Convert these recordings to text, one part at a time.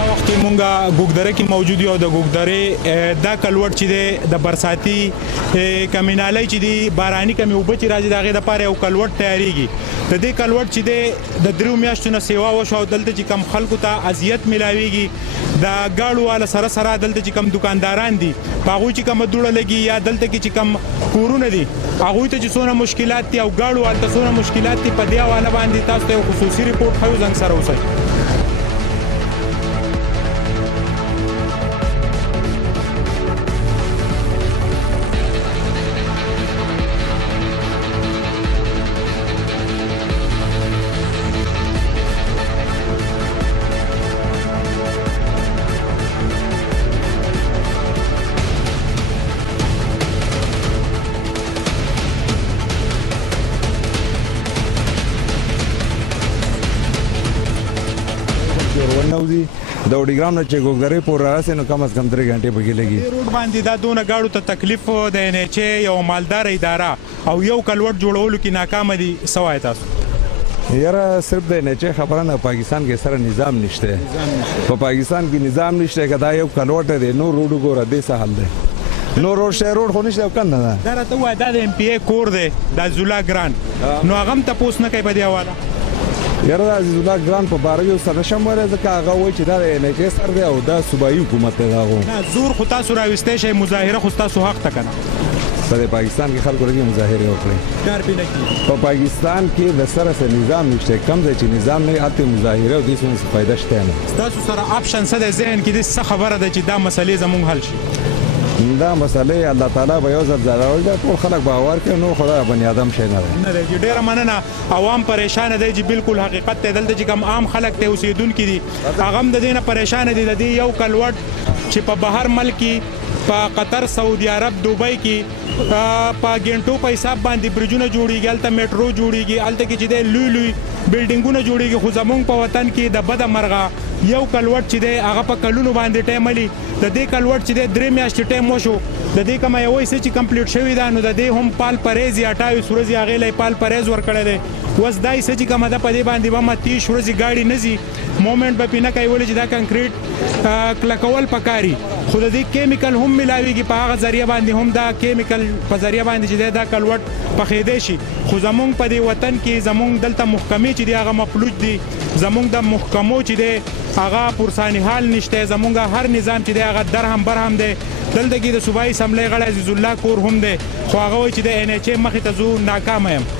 دا وخت مونږه ګوګدره کې موجود یو د ګوګدره دا کلوټ چې دی د برساتي کمینالي چې دی باراني کمی اوبه چې راځي د هغې دپاره یو کلوټ تیاریږي. د دې کلوټ چې دی د 3 میاشتو نه سیوا وشو او دلته چې کم خلکو ته اذیت ملاویږي د ګاړو والا سره دلته چې کم دکانداران دي په هغوی چې کومه دوړه لګي یا دلته کې چې کم کورونه دي هغوی ته چې څونه مشکلات دي او ګاړو والو ته څونه مشکلات دي په دې حواله باندې تاسو ته یو خصوصي ریپورټ ښیو زنګ سره اوسئ. د وډیګرام نه چې ګوګدرې پورې راسي نو کم از کم 3 غنټې پکې لګي. روډ باندې دا دونه گاړو ته تکلیف د ان ایچ یو مالدار اداره او یو کلوټ جوړولو کې ناکام دي. سوای تاسو یاره صرف د ان ایچ خبره نه پاکستان کې سره نظام نشته. په پاکستان کې نظام نشته کدا یو کلوټ دی نو روډ ګوره دې څه حل دی نو روډ شهر روډ خو نشته کنه نه دا راته وای دا د ام پی ای کور دی د زولا ګران نو هغه ته پوس نه کوي په دی حواله. یاره د عزیز الله ګران په باره یو سره شموره ځکه هغه وایي چې دا د ان ایچ سر دی او دا صوبایي حکومت دی. هغه نه زور خو تاسو راوستې شي مظاهره خو تاسو حق ته کنه په پاکستان کې خلکو لري مظاهره وکړي کار پې نه کوي. په پاکستان کې د سره سره نظام نشته کم ځای چې نظام نه اته مظاهره او د څه فائدہ شته نه. تاسو سره آپشن څه د ذهن کې د څه خبره ده چې دا مسلې زموږ حل شي. دا مسلې الله تعالی به یو ځل زراول دا ټول خلک باور کوي نو خدای بنی آدم شي نه دی. ډیره مننه عوام پریشان دي چې بالکل حقیقت ته دلته چې کوم عام خلک ته اوسیدونکو دي هغه هم د دې نه پریشان دي. د دې یو کلوټ چې په بهر ملک په قطر سعودي عرب دوبۍ کې په ګنټو په حساب باندې برجونه جوړیږي الته میټرو جوړیږي الته کې چې د لوی لوی بلډینګونه جوړیږي خو زمونږ په وطن کې د بده مرغه یو کلوټ چې دی هغه په کلونو باندې ټایم لري. د دې کلوټ چې دی 3 میاشتې ټایم وشو د دې کومه یو څه چې کمپلیټ شوی دا نو د دې هم پال پریز 28 ورځې هغه لې پال پریز ورکړل دي. وس دای څه چې کومه د پدې باندې به متي 30 ورځې گاډي نزي مومنت به پینه کوي ولې چې دا کنکریټ کلکول پکاري خو د دې کیمیکل هم ملاويږي په هغه ذریعہ باندې هم دا کیمیکل په ذریعہ باندې چې دا کلوټ پخېدې شي. خو زمونږ په دې وطن کې زمونږ دلته محکمې چې دی هغه مفلوج دي زمونږ د محکمو چې دی هغه پرسانی حال نشته. زمونږ هر نظام چې دی هغه درهم برهم دی. دلته کې د صوبایي اسمبلی غړی عزیز الله کور هم دی خو هغه وایي چې د ان ایچ مخې ته زه ناکامه یم.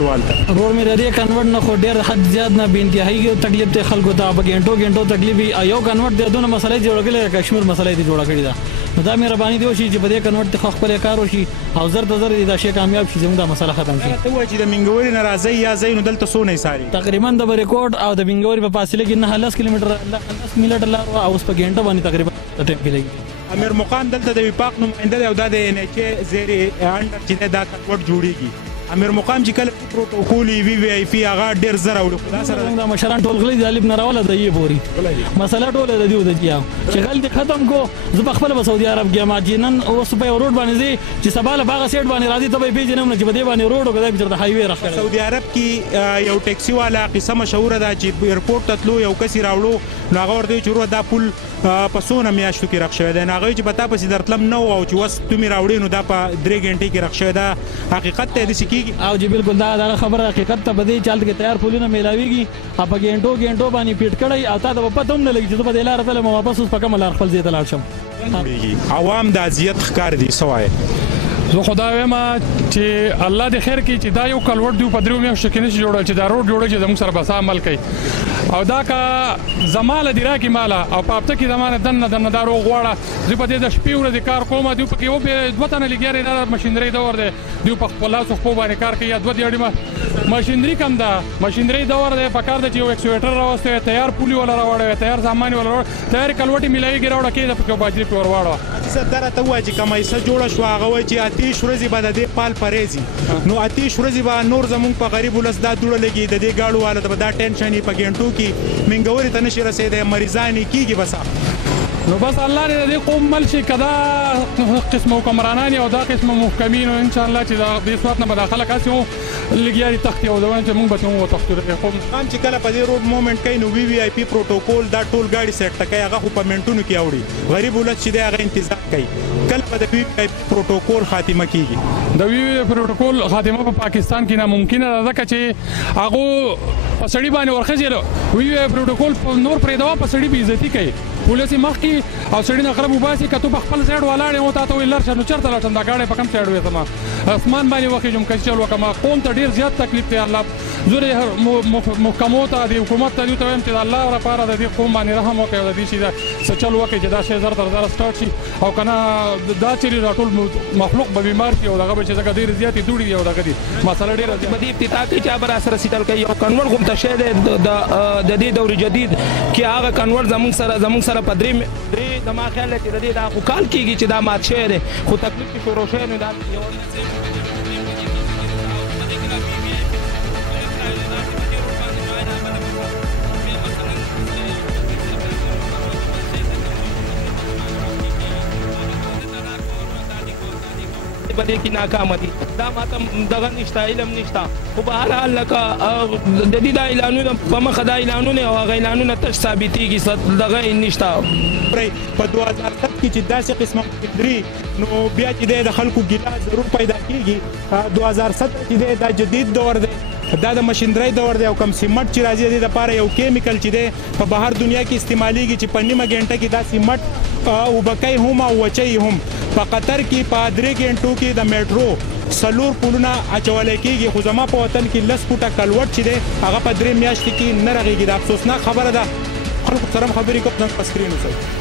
روډ مې د دې کنورټ نه خو ډېر حد زیات نه بې انتهایي تکلیف ته خلکو ته په ګنټو تکلیف وي. یو کنورټ د دونه مسلې جوړ کړي کشمیر مسلې دي جوړ کړي دا نو دا مهرباني دی وشي چې په دې کنورټ ته خپل کار وشي او زر دا شی کامیاب شي زموږ دا مسله ختم شي. ته وایي چې د منګوري ناراضي یا زین دلته سونه ساري تقریبا د بریکوټ او د منګوري په فاصله کې نه 10 کیلومتر 10 میله لار او اوس په ګنټه باندې تقریبا ټیم کې لګي. امیر مقام دلته د وفاق نمائنده دی او دا د ان ایچ زیر انډر چې دا کنورټ جوړیږي. امیر مقام چې کله پروتوکول وی آی پی هغه ډیر زره وړو خدا سره دا مشران ټول غلي د الف نه راوله د یې پوری مسله ټول د دیو د کیاو چې غلطي ختم کو زه په خپل سعودي عرب کې ماجنن اوس په روډ باندې چې سباله باغ سیټ باندې راځي ته به پیژنم چې په دې باندې روډ او کدا په د هایوي راخره. سعودي عرب کې یو ټیکسي والا قصه مشهور ده چې ایرپورټ ته تلو یو کسي راوړو نو هغه ورته چې دا پول په سونه میاشتو کې راخ شوی دی نو هغه چې پتا پسې درتلم نو او چې وس تو می راوړې نو دا په 3 غنټې کې راخ شوی دا حقیقت ته د سکیږي او چې بالکل دا خبره حقیقت ته بده چالت کې تیار پولونه میلاویږي په ګنټو باندې پیټ کړی او تا ته په توم نه لګي چې په دې لار ته مو واپس اوس په کوم لار خپل ځای ته لاړ شم. عوام د اذیت ښکار دي سوای زه خدای وایم چې الله دې خیر کړي چې دا یو کلوټ دی په 3 میاشتو کې نشي جوړل چې دا روډ جوړ چې زموږ سره بس عمل کوي او دا کا زماله دی راکی مالا او په هفته کې زمانه دنه دارو غواړه زه په دې د شپې ورځې کار کوم دی په کې او په وطن لګیاري دا ماشينري دور دی دی په خپل لاس خو باندې کار کوي دوه دی اړې ماشينري کم ده ماشينري دور دی په کار د چې یو ایکسویټر راوسته تیار پولی ولا راوړی تیار سامان ولا تیار کلوټي ملایي ګراوړه کې د په باجری په ورواړه زدره ته وایي چې کومه څه جوړه شو هغه وایي چې آتش ورځي به د دې پال پریزي نو آتش ورځي به نور زمونږ په غریب ولس دا دوړه لګي د دې گاړو والا ته دا ټینشن په ګنټو کې منګوري ته نشي رسیدي مریضانی کیږي بس نو بس الله دې د قوم مل شي کدا قسم حکمرانان او دا قسم محکمین او ان شاء الله چې دا د صورت نه مداخله کوي لګیاري تخت او دا چې موږ به ته مو تخت قوم هم چې کله په دې روډ موومېنټ کوي نو وی آی پی پروتوکول دا ټول گاډي سیټ کوي هغه خو په منټونو کې اوړي غریب ولادت چې دی هغه انتظار کوي کله په د وی آی پی پروتوکول خاتمه کیږي د وی پروتوکول خاتمه په پاکستان کې ناممکنه ده ځکه چې هغه په سړی باندې ورخځي وی پروتوکول نور پرې دا په سړی به عزت کوي پولیس مخکي او سړی نه خراب وباسي کته په خپل سایډ ولاړ او تاسو ولر شنو چرته لټم دا گاډي په کوم سایډ وې سما اسمان باندې وخت جوم کې چلو کما قوم ته ډیر زیات تکلیف دی الله زوره محکمو ته دی حکومت ته دی ته هم چې الله لپاره د دې قوم باندې رحم وکړي د دې شي دا سچل وکړي چې دا شی زر تر زر سٹارټ شي او کنه دا چې راټول مخلوق به بیمار شي او دغه به چې دغه ډیر زیات دوړي دی او دغه دي مسله ډیره په دې ابتدا کې چې بر اثر سیټل کوي او کنور کوم ته شه د دې دور جدید کې هغه کنور زمون سره پدري دما خیال چې د دې د حقوقال کېږي چې دا مات شه ده خو تکلیف کې شروع شه نه دا یو بده کې ناکام دي دا ماته دغه نشته علم نشته خو به هر حال لکه د دې د اعلانونو په مخه د اعلانونو او هغه اعلانونه تش ثابتېږي دغه نشته په 2007 کې چې داسې قسمه فکري نو بیا چې د خلکو ګیلا ضرور پیدا کیږي 2007 کې د جدید دور دی دا د ماشينري دور دی او کم سیمټ چې راځي د لپاره یو کیمیکل چې دی په بهر دنیا کې استعماليږي چې په نیمه غنټه کې دا سیمټ او بکای هم او وچي هم په قطر کې په 3 غنټو کې د میټرو سلور پولونه اچول کېږي خو زما په وطن کې لس فوټه کلوټ چې دی هغه په 3 میاشتې کې نه رغېږي دا افسوسناک خبره ده خلکو سره خبرې کوم نن په سکرین وسه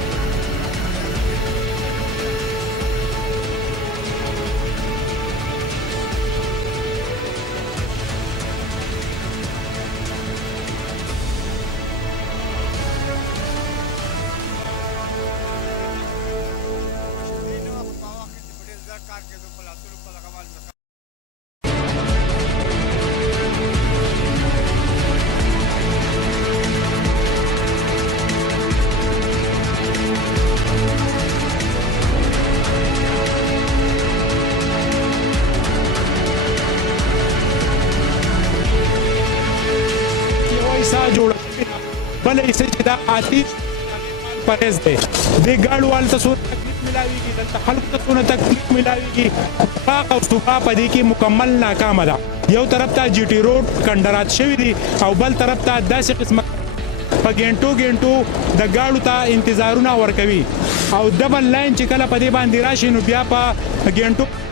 بل ایسه چې دا آتیش پرېز دی د ګاډو وال ته څو تکلیف ملاويږي دلته خلکو ته څو تکلیف ملاويږي پاک او صفا په دې کې مکمل ناکامه ده یو طرف ته جی ټي روډ کندرات شوی دی او بل طرف ته داسې قسمه په ګنټو د ګاډو ته انتظارونه ورکوي او ډبل لاین چې کله په دې باندې راشي نو بیا په ګنټو